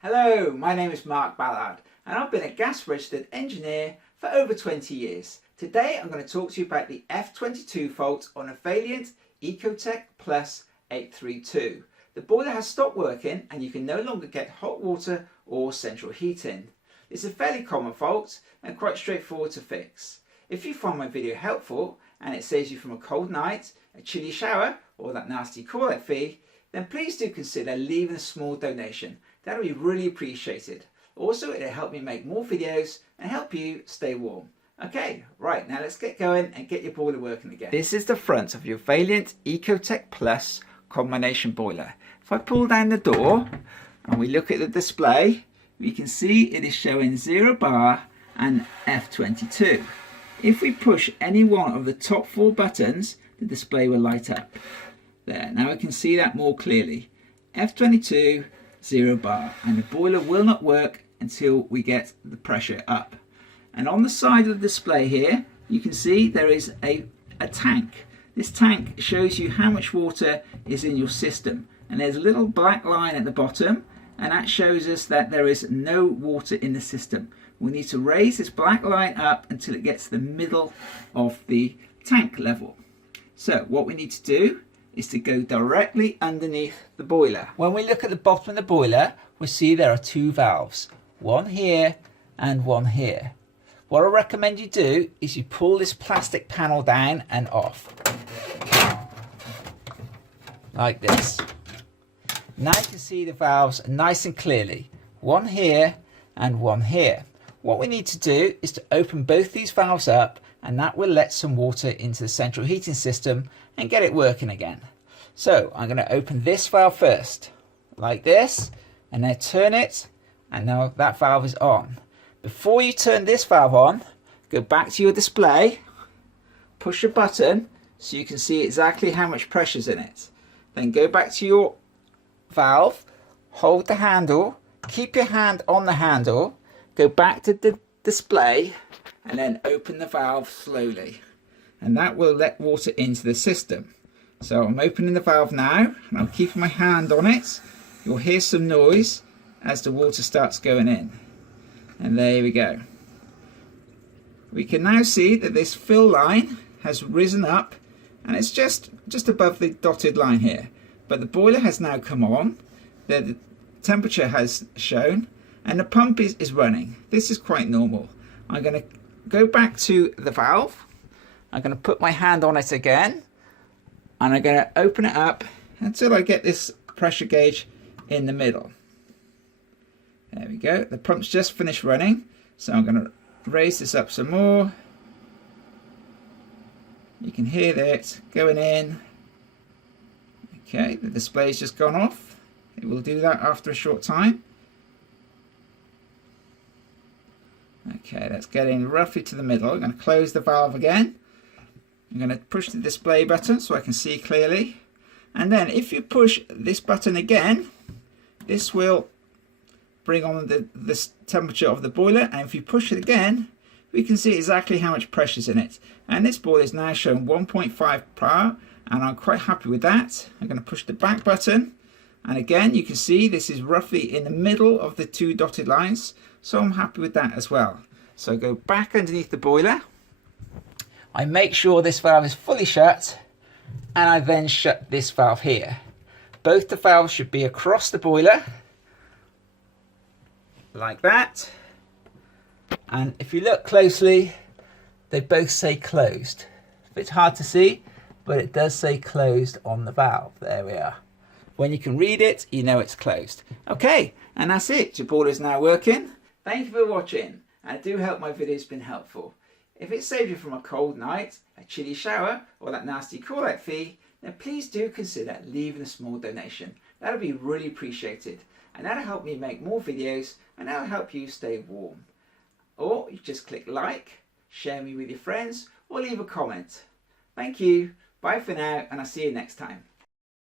Hello, my name is Mark Ballard and I've been a gas registered engineer for over 20 years. Today I'm going to talk to you about the F.22 fault on a Vaillant ecoTEC Plus F.22. The boiler has stopped working and you can no longer get hot water or central heating. It's a fairly common fault and quite straightforward to fix. If you find my video helpful and it saves you from a cold night, a chilly shower or that nasty call-out fee, then please do consider leaving a small donation. That would be really appreciated. Also, it'll help me make more videos and help you stay warm. Okay, right, now let's get going and get your boiler working again. This is the front of your Vaillant ecoTEC Plus combination boiler. If I pull down the door and we look at the display, we can see it is showing 0 bar and F.22. If we push any one of the top 4 buttons, the display will light up. There, now I can see that more clearly. F.22, 0 bar, and the boiler will not work until we get the pressure up. And on the side of the display here, you can see there is a tank. This tank shows you how much water is in your system. And there's a little black line at the bottom, and that shows us that there is no water in the system. We need to raise this black line up until it gets to the middle of the tank level. So what we need to do is to go directly underneath the boiler. When we look at the bottom of the boiler, we see there are 2 valves, one here and one here. What I recommend you do is you pull this plastic panel down and off, like this. Now you can see the valves nice and clearly, one here and one here. What we need to do is to open both these valves up, and that will let some water into the central heating system and get it working again. So I'm going to open this valve first, like this, and then turn it, and now that valve is on. Before you turn this valve on, go back to your display, push a button so you can see exactly how much pressure is in it. Then go back to your valve, hold the handle, keep your hand on the handle, go back to the display, and then open the valve slowly, and that will let water into the system. So I'm opening the valve now and I'm keeping my hand on it. You'll hear some noise as the water starts going in, and there we go. We can now see that this fill line has risen up and it's just above the dotted line here, but the boiler has now come on, the temperature has shown, and the pump is running. This is quite normal. I'm going to go back to the valve, I'm going to put my hand on it again, and I'm going to open it up until I get this pressure gauge in the middle. There we go, the pump's just finished running, so I'm going to raise this up some more. You can hear that going in. Okay, the display's just gone off. It will do that after a short time. Okay, that's getting roughly to the middle. I'm going to close the valve again. I'm going to push the display button so I can see clearly. And then if you push this button again, this will bring on this temperature of the boiler. And if you push it again, we can see exactly how much pressure is in it. And this boiler is now showing 1.5 bar, and I'm quite happy with that. I'm going to push the back button. And again, you can see this is roughly in the middle of the 2 dotted lines. So I'm happy with that as well. So go back underneath the boiler. I make sure this valve is fully shut, and I then shut this valve here. Both the valves should be across the boiler, like that. And if you look closely, they both say closed. It's hard to see, but it does say closed on the valve. There we are. When you can read it, you know it's closed. Okay, and that's it. Your boiler is now working. Thank you for watching, and I do hope my video has been helpful. If it saved you from a cold night, a chilly shower, or that nasty call-out fee, then please do consider leaving a small donation. That'll be really appreciated, and that'll help me make more videos, and that'll help you stay warm. Or you just click like, share me with your friends, or leave a comment. Thank you, bye for now, and I'll see you next time.